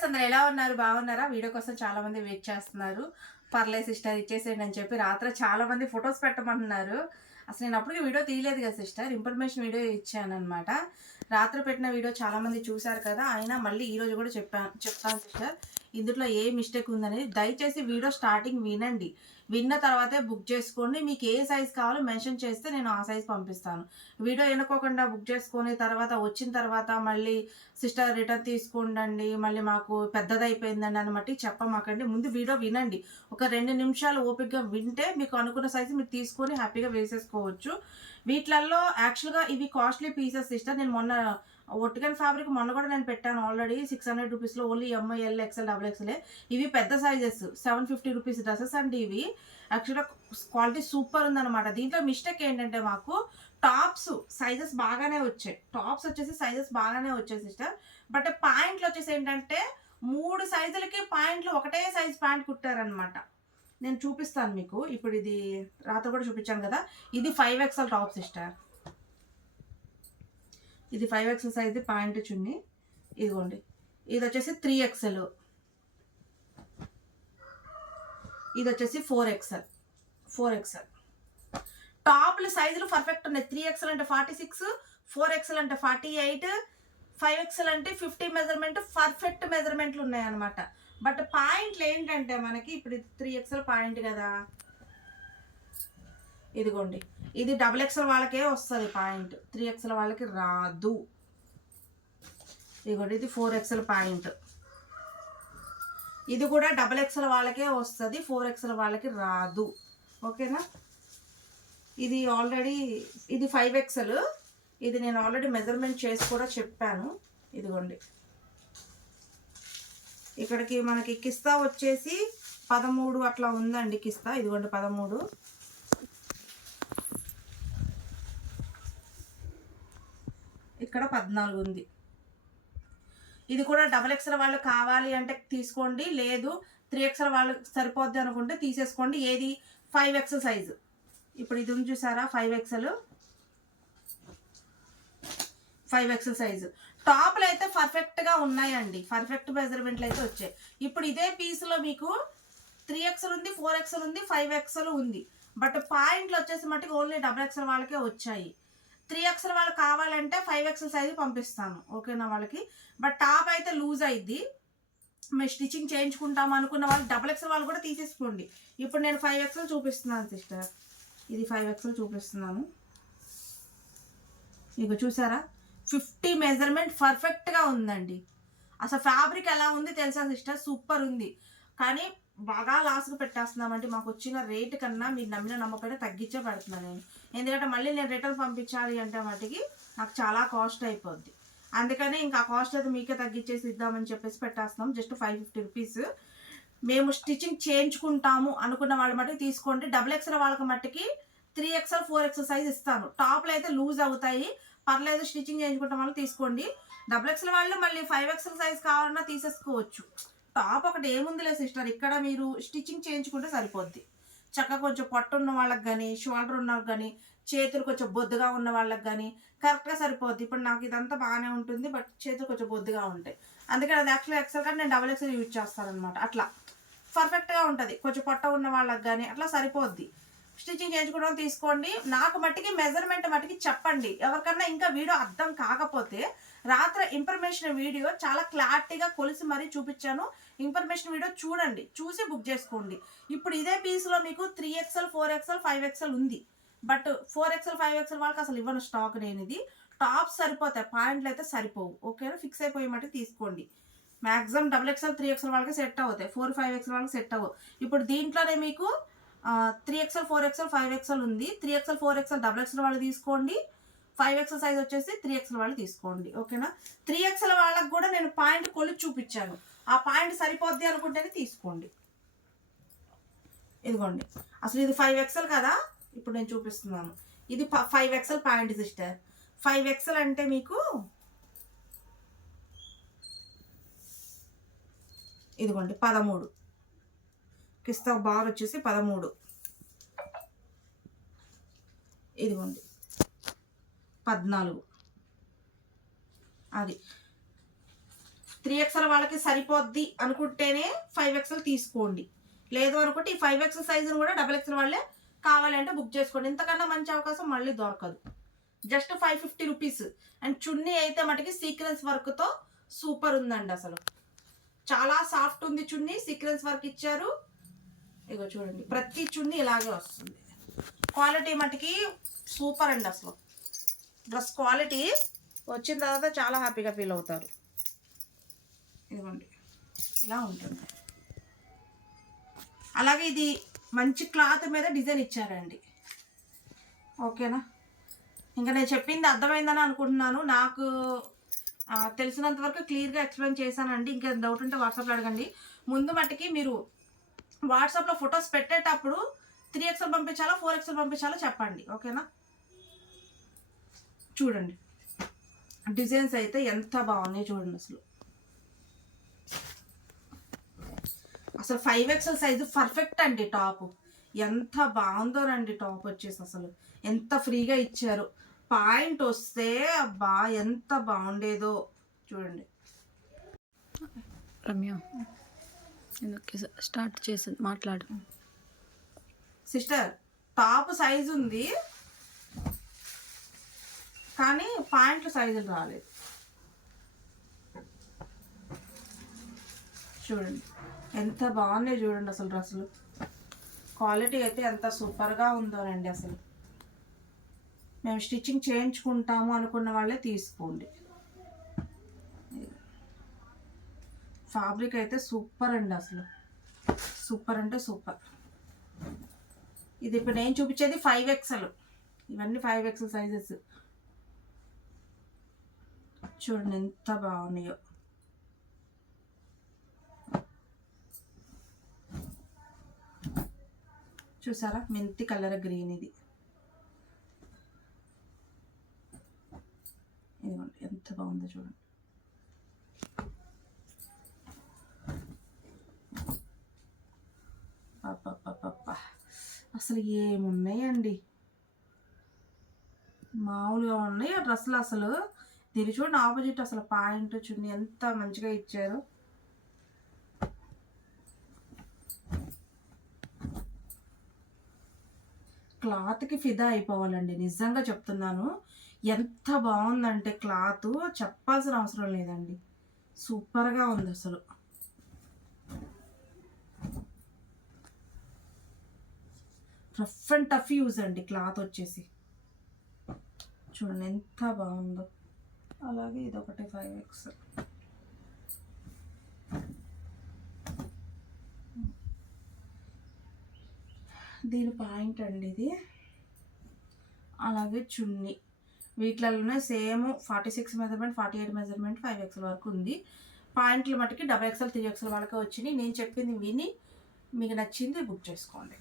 Sisters అందరు ఎలా ఉన్నారు? బాగున్నారా? వీడియో కోసం చాలా మంది వెయిట్ చేస్తున్నారు. పర్లే సిస్టర్ ఇచ్చేసేయండి అని చెప్పి రాత్రి చాలా మంది ఫొటోస్ పెట్టమంటున్నారు. అసలు నేను అప్పటికి వీడియో తీయలేదు కదా సిస్టర్ ఇన్ఫర్మేషన్ వీడియో ఇచ్చాను అనమాట రాత్రి పెట్టిన వీడియో చాలా మంది చూశారు కదా అయినా మళ్ళీ ఈ రోజు కూడా చెప్పాను చెప్తాను సిస్టర్. ఇందులో ఏ మిస్టేక్ ఉందనేది దయచేసి వీడియో స్టార్టింగ్ వినండి. విన్న తర్వాతే బుక్ చేసుకోండి. మీకు ఏ సైజ్ కావాలో మెన్షన్ చేస్తే నేను ఆ సైజ్ పంపిస్తాను. వీడియో ఎన్నుకోకుండా బుక్ చేసుకొని తర్వాత వచ్చిన తర్వాత మళ్ళీ సిస్టర్ రిటర్న్ తీసుకోండి మళ్ళీ మాకు పెద్దదైపోయిందండి అని మట్టి చెప్పమాకండి. ముందు వీడియో వినండి. ఒక రెండు నిమిషాలు ఓపికగా వింటే మీకు అనుకున్న సైజు మీరు తీసుకొని హ్యాపీగా వేసేసుకోవచ్చు. వీటిలలో యాక్చువల్గా ఇవి కాస్ట్లీ పీసెస్ సిస్టర్ నేను మొన్న ఒట్టిగన్ ఫ్యాబ్రిక్ మొన్న కూడా నేను పెట్టాను ఆల్రెడీ సిక్స్ హండ్రెడ్ రూపీస్లో only M I L XL double XL ఇవి పెద్ద sizes seven fifty rupees dresses అండి ఇవి. యాక్చువల్గా క్వాలిటీ సూపర్ ఉందన్నమాట. దీంట్లో మిస్టేక్ ఏంటంటే మాకు టాప్స్ సైజెస్ బాగానే వచ్చాయి. టాప్స్ వచ్చేసి సైజెస్ బాగానే వచ్చాయి సిస్టర్ బట్ పాయింట్లు వచ్చేసి ఏంటంటే మూడు సైజులకి పాయింట్లు ఒకటే సైజ్ ప్యాంట్ కుట్టారనమాట నేను చూపిస్తాను మీకు. ఇప్పుడు ఇది రాత్రి కూడా చూపించాను కదా. ఇది ఫైవ్ ఎక్స్ఎల్ టాప్ సిస్టర్ ఇది ఫైవ్ ఎక్సెల్ సైజ్ ప్యాంట్ చున్ని. ఇదిగోండి. ఇది వచ్చేసి త్రీ ఎక్స్ఎల్ ఇది వచ్చేసి ఫోర్ ఎక్స్ఎల్ ఫోర్ ఎక్స్ఎల్ టాప్ల సైజులు పర్ఫెక్ట్ ఉన్నాయి. త్రీ ఎక్స్ఎల్ అంటే ఫార్టీ సిక్స్ ఫోర్ ఎక్సెల్ అంటే ఫార్టీ ఎయిట్ ఫైవ్ ఎక్సెల్ అంటే ఫిఫ్టీ మెజర్మెంట్ పర్ఫెక్ట్ మెజర్మెంట్లు ఉన్నాయన్నమాట. బట్ పాయింట్లు ఏంటంటే మనకి ఇప్పుడు త్రీ ఎక్స్ఎల్ పాయింట్ కదా. ఇదిగోండి. ఇది డబుల్ ఎక్స్ఎల్ వాళ్ళకే వస్తుంది పాయింట్. త్రీ ఎక్స్ఎల్ వాళ్ళకి రాదు. ఇదిగోండి ఇది ఫోర్ ఎక్స్ఎల్ పాయింట్. ఇది కూడా డబుల్ ఎక్స్ఎల్ వాళ్ళకే వస్తుంది ఫోర్ ఎక్స్ఎల్ వాళ్ళకి రాదు. ఓకేనా? ఇది ఆల్రెడీ ఇది ఫైవ్ ఎక్స్ఎల్ ఇది నేను ఆల్రెడీ మెజర్మెంట్ చేసి కూడా చెప్పాను. ఇదిగోండి. ఇక్కడికి మనకి కిస్తా వచ్చేసి పదమూడు అట్లా ఉందండి కిస్తా. ఇదిగోండి పదమూడు. ఇక్కడ పద్నాలుగు ఉంది. ఇది కూడా డబల్ ఎక్స్ఎల్ వాళ్ళు కావాలి అంటే తీసుకోండి. లేదు త్రీ ఎక్స్ఎల్ వాళ్ళకి సరిపోద్ది అనుకుంటే తీసేసుకోండి. ఏది? ఫైవ్ ఎక్స్ఎల్ సైజు ఇప్పుడు ఇది ఉంది చూసారా? Five XL five XL size టాప్లు అయితే పర్ఫెక్ట్గా ఉన్నాయండి. పర్ఫెక్ట్ మెజర్మెంట్లు అయితే వచ్చాయి. ఇప్పుడు ఇదే పీస్లో మీకు త్రీ ఎక్స్ఎల్ ఉంది ఫోర్ ఎక్స్ఎల్ ఉంది ఫైవ్ ఎక్స్ఎల్ ఉంది. బట్ పాయింట్లు వచ్చేసి మట్టుకు ఓన్లీ డబల్ ఎక్స్ఎల్ వాళ్ళకే వచ్చాయి. త్రీ ఎక్స్ఎల్ వాళ్ళు కావాలంటే ఫైవ్ ఎక్స్ఎల్ సైజు పంపిస్తాను. ఓకేనా వాళ్ళకి? బట్ టాప్ అయితే లూజ్ అయింది మీరు స్టిచ్చింగ్ చేయించుకుంటాం అనుకున్న వాళ్ళు డబల్ ఎక్స్ఎల్ వాళ్ళు కూడా తీసేసుకోండి. ఇప్పుడు నేను ఫైవ్ ఎక్స్ఎల్ చూపిస్తున్నాను సిస్టర్. ఇది ఫైవ్ ఎక్స్ఎల్ చూపిస్తున్నాను. ఇక చూసారా? ఫిఫ్టీ మెజర్మెంట్ పర్ఫెక్ట్గా ఉందండి. అసలు ఫ్యాబ్రిక్ ఎలా ఉంది తెలుసా సిస్టర్? సూపర్ ఉంది. కానీ బాగా లాస్గా పెట్టేస్తున్నామంటే మాకు వచ్చిన రేట్ కన్నా మీరు నమ్మిన నమ్మకం తగ్గించే పెడుతున్నాను నేను. ఎందుకంటే మళ్ళీ నేను రిటర్న్ పంపించాలి అంటే వాటికి నాకు చాలా కాస్ట్ అయిపోద్ది. అందుకని ఇంకా కాస్ట్ అయితే మీకే తగ్గించేసి ఇద్దామని చెప్పేసి పెట్టేస్తున్నాం. జస్ట్ ఫైవ్ ఫిఫ్టీ రూపీస్ మేము స్టిచ్చింగ్ చేయించుకుంటాము అనుకున్న వాళ్ళ మట్టుకు తీసుకోండి. డబుల్ ఎక్స్ఎల్ వాళ్ళకి మట్టుకి three XL four XL size ఇస్తాను. టాప్లు అయితే లూజ్ అవుతాయి. పర్లేదు స్టిచ్చింగ్ చేయించుకుంటాం వాళ్ళు తీసుకోండి. డబుల్ ఎక్స్ఎల్ వాళ్ళు మళ్ళీ ఫైవ్ ఎక్స్ఎల్ సైజ్ కావాలన్నా తీసేసుకోవచ్చు. టాప్ ఒకటి ఏముందిలే సిస్టర్? ఇక్కడ మీరు స్టిచ్చింగ్ చేయించుకుంటే సరిపోద్ది. చక్కగా కొంచెం పొట్ట ఉన్న వాళ్ళకి కానీ షోల్డర్ ఉన్న కానీ చేతులు కొంచెం బొద్దుగా ఉన్న వాళ్ళకి కానీ కరెక్ట్గా సరిపోద్ది. ఇప్పుడు నాకు ఇదంతా బాగానే ఉంటుంది బట్ చేతులు కొంచెం బొద్దుగా ఉంటాయి. అందుకని అది యాక్చువల్ ఎక్సెల్ కానీ నేను డబుల్ ఎక్సెల్ యూజ్ చేస్తాను అనమాట అట్లా పర్ఫెక్ట్గా ఉంటుంది. కొంచెం పొట్ట ఉన్న వాళ్ళకి కానీ అట్లా సరిపోద్ది. స్టిచ్చింగ్ చేయించుకోవడం తీసుకోండి. నాకు మట్టికి మెజర్మెంట్ మట్టికి చెప్పండి. ఎవరికన్నా ఇంకా వీడియో అర్థం కాకపోతే రాత్రి ఇన్ఫర్మేషన్ వీడియో చాలా క్లారిటీగా కొలిసి మరీ చూపించాను. ఇన్ఫర్మేషన్ వీడియో చూడండి. చూసి బుక్ చేసుకోండి. ఇప్పుడు ఇదే పీస్లో మీకు three XL four XL five XL ఉంది. But four XL five XL వాళ్ళకి అసలు ఇవ్వను స్టాక్ నేను ఇది టాప్ సరిపోతాయి పాయింట్లు అయితే సరిపోవు. ఓకేనా ఫిక్స్ అయిపోయి మట్టి తీసుకోండి. Maximum double XL three XL వాళ్ళకి సెట్ అవుతాయి. ఫోర్ ఫైవ్ ఎక్స్ఎల్ వాళ్ళకి సెట్ అవ్వవు. ఇప్పుడు దీంట్లోనే మీకు three XL four XL five XL ఉంది. Three XL four XL double XL వాళ్ళు తీసుకోండి. ఫైవ్ ఎక్స్ఎల్ సైజ్ వచ్చేసి త్రీ ఎక్స్ఎల్ వాళ్ళు తీసుకోండి. ఓకేనా? త్రీ ఎక్స్ఎల్ వాళ్ళకి కూడా నేను పాయింట్ కొలు చూపించాను. ఆ పాయింట్ సరిపోద్ది అనుకుంటేనే తీసుకోండి. ఇదిగోండి. అసలు ఇది ఫైవ్ ఎక్స్ఎల్ కదా? ఇప్పుడు నేను చూపిస్తున్నాను. ఇది five XL point sister five XL అంటే మీకు ఇదిగోండి పదమూడు. పిస్తా బార్ వచ్చేసి పదమూడు. ఇదిగోండి. పద్నాలుగు. అది. త్రీ ఎక్స్ఎల్ వాళ్ళకి సరిపోద్ది అనుకుంటేనే ఫైవ్ ఎక్స్ఎల్ తీసుకోండి. లేదు అనుకుంటే ఈ ఫైవ్ ఎక్స్ఎల్ సైజును కూడా డబల్ ఎక్స్ఎల్ వాళ్ళే కావాలంటే బుక్ చేసుకోండి. ఇంతకన్నా మంచి అవకాశం మళ్ళీ దొరకదు. Just five fifty rupees. And చున్నీ అయితే మటుకి సీక్వెన్స్ వర్క్తో సూపర్ ఉందండి అసలు. చాలా సాఫ్ట్ ఉంది చున్నీ. సీక్వెన్స్ వర్క్ ఇచ్చారు. ఇగో చూడండి ప్రతి చున్నీ ఇలాగే వస్తుంది. క్వాలిటీ మటుకి సూపర్ అండి అసలు. డ్రెస్ క్వాలిటీ వచ్చిన తర్వాత చాలా హ్యాపీగా ఫీల్ అవుతారు. ఇదిగోండి ఇలా ఉంటుంది. అలాగే ఇది మంచి క్లాత్ మీద డిజైన్ ఇచ్చారండి. ఓకేనా? ఇంకా నేను చెప్పింది అర్థమైందని అనుకుంటున్నాను. నాకు తెలిసినంత వరకు క్లియర్గా ఎక్స్ప్లెయిన్ చేశానండి. ఇంకా డౌట్ ఉంటే వాట్సాప్లో అడగండి. ముందు మట్టుకి మీరు వాట్సాప్లో ఫొటోస్ పెట్టేటప్పుడు త్రీ ఎక్స్ఎల్ పంపించాలా ఫోర్ ఎక్స్ఎల్ పంపించాలో చెప్పండి ఓకేనా? చూడండి. డిజైన్స్ అయితే ఎంత బాగున్నాయి చూడండి అసలు. అసలు ఫైవ్ ఎక్స్ఎల్ సైజు పర్ఫెక్ట్ అండి టాప్. ఎంత బాగుందోనండి టాప్ వచ్చేసి అసలు. ఎంత ఫ్రీగా ఇచ్చారు. పాయింట్ వస్తే అబ్బా ఎంత బాగుండేదో. చూడండి. రమ్య. ఎందుకు స్టార్ట్ చేసింది మాట్లాడు. సిస్టర్ టాప్ సైజ్ ఉంది. కానీ పాయింట్లు సైజులు రాలేదు. చూడండి. ఎంత బాగున్నాయి చూడండి అసలు డ్రెస్సులు. క్వాలిటీ అయితే ఎంత సూపర్గా ఉందోనండి అసలు. మేము స్టిచ్చింగ్ చేయించుకుంటాము అనుకున్న వాళ్ళే తీసుకోండి. ఫ్యాబ్రిక్ అయితే సూపర్ అండి అసలు. సూపర్ అంటే సూపర్. ఇది ఇప్పుడు నేను చూపించేది ఫైవ్ ఎక్సెల్ ఇవన్నీ ఫైవ్ ఎక్సెల్ సైజెస్ చూడండి ఎంత బాగున్నాయో. చూసారా? మెంతి కలర్ గ్రీన్ ఇది. ఇదిగోండి ఎంత బాగుందో చూడండి. అసలు ఏమున్నాయండి? మామూలుగా ఉన్నాయి. ఆ డ్రెస్సులు అసలు దీని చూడండి ఆపోజిట్ అసలు పాయింట్ చున్నీ ఎంత మంచిగా ఇచ్చారు. క్లాత్కి ఫిదా అయిపోవాలండి నిజంగా చెప్తున్నాను. ఎంత బాగుందంటే క్లాత్ చెప్పాల్సిన అవసరం లేదండి. సూపర్గా ఉంది అసలు. రఫ్ అండ్ టఫ్ యూజ్ అండి క్లాత్ వచ్చేసి. చూడండి ఎంత బాగుందో. అలాగే ఇది ఒకటి ఫైవ్ ఎక్స్. దీని పాయింట్ అండి ఇది. అలాగే చున్నీ. వీటిలోనే same forty six measurement forty eight measurement five XL వరకు ఉంది. పాయింట్లు మట్టుకి డబల్ ఎక్స్ఎల్ త్రీ ఎక్స్ఎల్ వరకు వచ్చినాయి. నేను చెప్పింది విని మీకు నచ్చింది బుక్ చేసుకోండి.